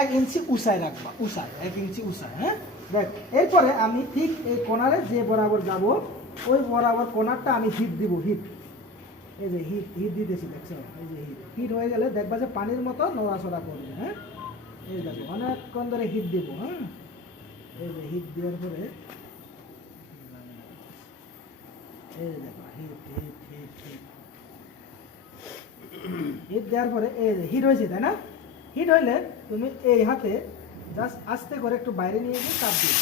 1 ইঞ্চি উঁচায় রাখবা, উঁচায় 1 ইঞ্চি উঁচায়। হ্যাঁ দেখ, এরপরে আমি ঠিক এই কোণারে যে বরাবর যাব ওই বরাবর কোণারটা আমি হিট দিব, হিট। এই যে হিট হিট দিতেছি, দেখছো? এই যে হিট হিট হয়ে গেলে দেখবা যে পানির মতো নড়াচড়া করবে। হ্যাঁ, এই দেখো অনেকক্ষণ ধরে হিট দিব। হ্যাঁ, এই যে হিট দেওয়ার পরে এই যে দেখো hit hit hit hit hit দেওয়ার পরে এই যে হিট হয়েছে, তাই না? হিট হইলে তুমি এই হাতে জাস্ট আস্তে করে একটু বাইরে নিয়ে গিয়ে চাপ দিও,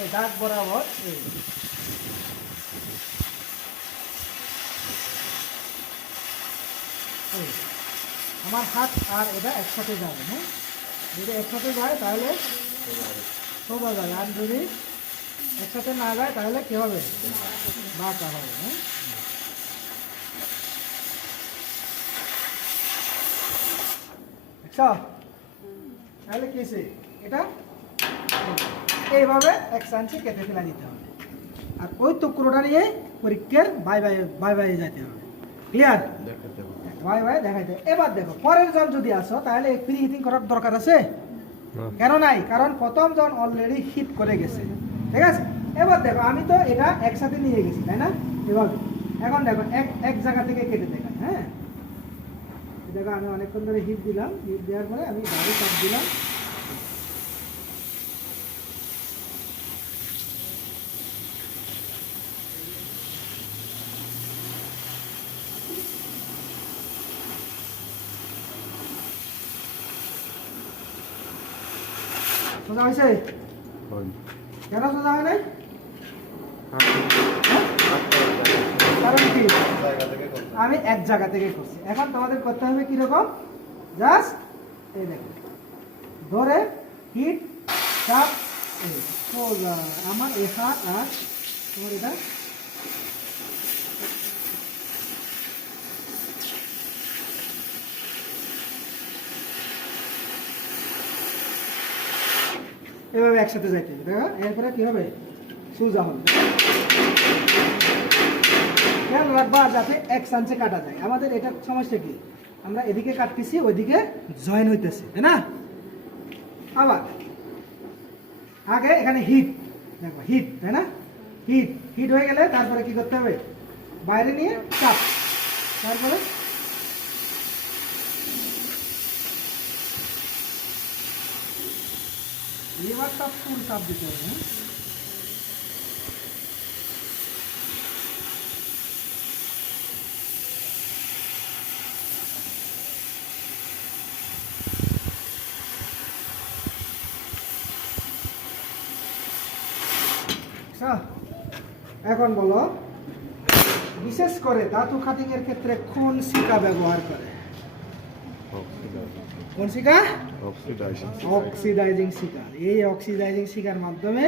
এই দাগ বরাবর। এই আমার হাত আর এটা একসাথে যাবে। হ্যাঁ, যদি একসাথে যায় তাহলে সোজা যায়, আর যদি একসাথে না যায় তাহলে কি হবে? বাঁকা হবে। হ্যাঁ, তাহলে কি হয়েছে? এটা এইভাবে 1 সেন্টি কেটে ফেলা দিতে হবে, আর ওই টুকরোটা নিয়ে পরীক্ষার বাই বাই বাই বাই যেতে হবে। ক্লিয়ার? বাই বাই দেখাইতে। এবার দেখো পরের জন যদি আসো তাহলে প্রি হিটিং করার দরকার আছে? কেন নাই? কারণ প্রথম জন অলরেডি হিট করে গেছে। ঠিক আছে, এবার দেখো আমি তো এটা একসাথে নিয়ে গেছি, তাই না? এভাবে এখন দেখো এক জায়গা থেকে কেটে দেখাই। হ্যাঁ, দেখো আমি অনেকক্ষণ ধরে হিট দিলাম, হিট দেওয়ার পরে আমি গাড়ি চাপ দিলাম। সোজা হয়েছে? কেন সোজা হয় নাই? কারণ কি? আমি এক জায়গা থেকে করছি। এখন তোমাদের করতে হবে কিরকম? জাস্ট এই দেখো ধরে হিট চাপ, সোজা আমার এই হাত আর তোমার এটা এভাবে একসাথে যাইতে হবে। দেখো এরপরে কি হবে? সোজা হবে। খেয়াল রাখবা যাতে 1 সেন্টি কাটা যায়। আমাদের এটা সমস্যা কি? আমরা এদিকে কাটতেছি, ওইদিকে জয়েন হইতেছে, তাই না? আবার আগে এখানে হিট, দেখো হিট, তাই না? হিট হিট হয়ে গেলে তারপরে কি করতে হবে? বাইরে নিয়ে চাপ, তারপরে এবার চাপ, ফুল চাপ দিতে হবে। হ্যাঁ, এখন বলো বিশেষ করে ধাতু কাটিং এর ক্ষেত্রে কোন শিকা ব্যবহার করে? কোন শিকা? অক্সিডাইজিং শিকা। এই অক্সিডাইজিং শিকার মাধ্যমে